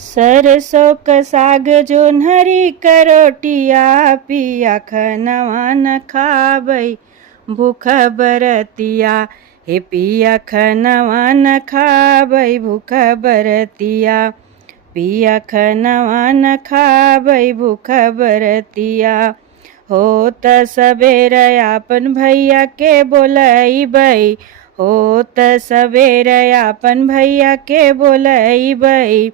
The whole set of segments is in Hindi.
सरसों क साग जोन्हरी क रोटिया, पिया खनवा न खाबै भूख बरतिया। हे पिया खनवा न खाबै भूख बरतिया, पिया खनवा न खाबै भूख बरतिया। होत सबेर आपन भैया के बोलैबै, होत सबेर आपन भैया के बोलैबै।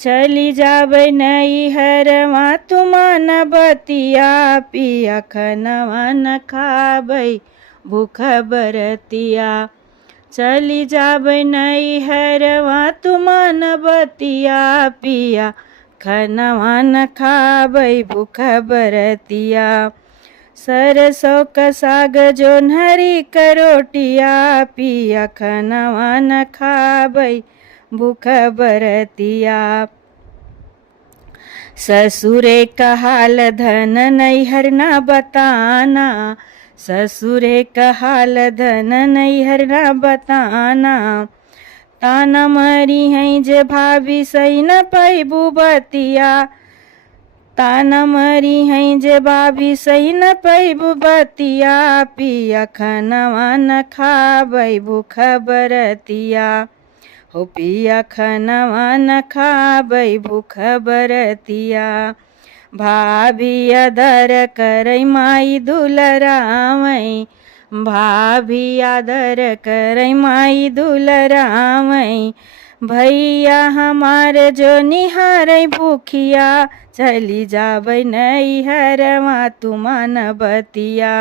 चली जाबै नैहरवा तुमान बतिया, पिया खनवा न खाबै भूख बरतिया। चली जाबै नैहरवा तुमान बतिया, पिया खनवा न खाबै भूख बरतिया। सरसों क साग जोन्हरी क रोटिया, पिया खनवा न खाबै भूख बरतिया। ससुरे का हाल धन नैहर न बताना, ससुरे का हाल धन नैहर न बताना। ताना मरी हैं जे भाभी सही न पैबू बतिया, ताना मरी हैं जे भाभी सही न पैबू बतिया, पिया खनवा न खाबै भूख बरतिया। हो पिया खनवा न खाबै भूख बरतिया। भाभी आदर करै माई दुलरामै, भाभी आदर करै माई दुलरामै। भैया हमार जो निहारै भूखिया, चली जाबै नैहरवा तुमान बतिया।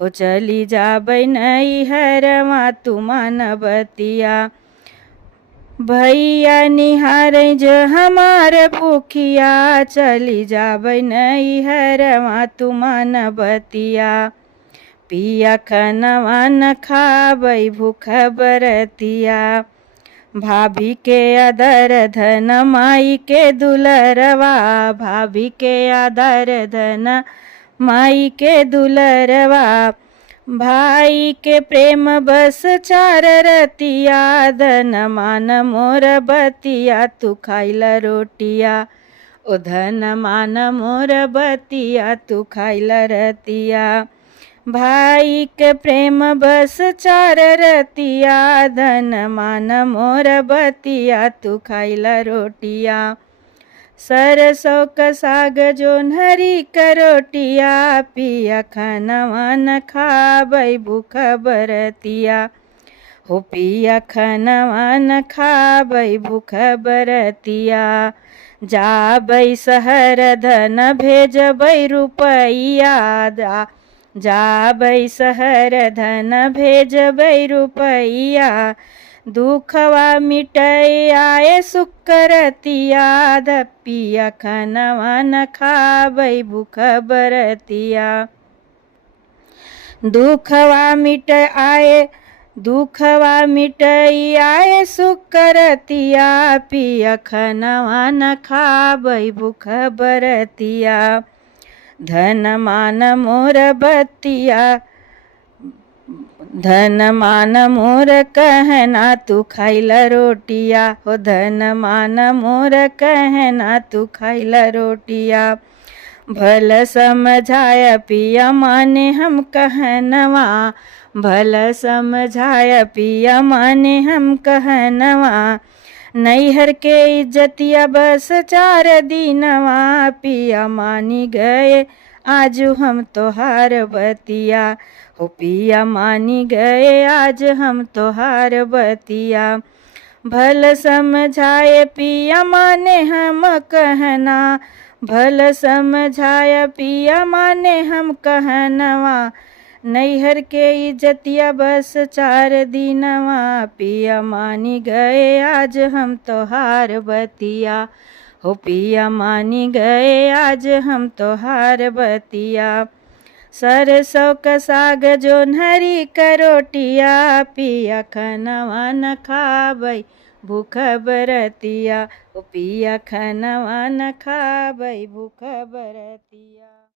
हो चली जाबै नैहरवा तुमान बतिया। भैया निहारै जो हमार भूखिया, चली जाबै नैहरवा तुमान बतिया। पिया खनवा न खाबै भूख बरतिया। भाभी के आदर धन माई के दुलरवा, भाभी के आदर धन माई के दुलरवा। भाई के प्रेम बस चार रतिया, धन मान मोर बतिया तू खाइला रोटिया। ओ धन मान मोर बतिया तू खाइला रतिया। भाई के प्रेम बस चार रतिया, धन मान मोर बतिया तू खाइला रोटिया। सरसों क साग जोन्हरी क रोटिया, पिया खनवा न खाबै भूख बरतिया। हो पिया खनवा न खाबै भूख बरतिया। जाबै शहर धन भेजबै रुपैया, जाबै शहर धन भेजबै रुपैया। दुखवा मिटै आए सुकरतिया, पिया खनवा न खाबै भूख बरतिया। दुखवा मिट आए, दुखवा मिटै आए सुकरतिया, पिया खनवा न खाबै भूख बरतिया। धन मान मोर बतिया, धन मान मोर कहना तू खाइला रोटिया। हो धन मान मोर कहना तू खाइला रोटिया। भल समझाय पिया माने हम कहनवा, भल समझाय पिया माने हम कहनवा। नैहर के इज्जतिया बस चार दिनवा, पिया मानी गए आजू हम तोहार बतिया। हो पिया मानी गए आज हम तोहार बतिया। भल समझाए पिया माने हम कहना, भल समझाय पिया माने हम कहनवा। नैहर के इज्जतिया बस चार दिनवा, पिया मानी गए आज हम तोहार बतिया। हो पिया मानी गए आज हम तोहार बतिया। सरसों क साग जोन्हरी क रोटिया, पिया खनवा न खाबै भूख बरतिया। ओ पिया खनवा न खाबै भूख बरतिया।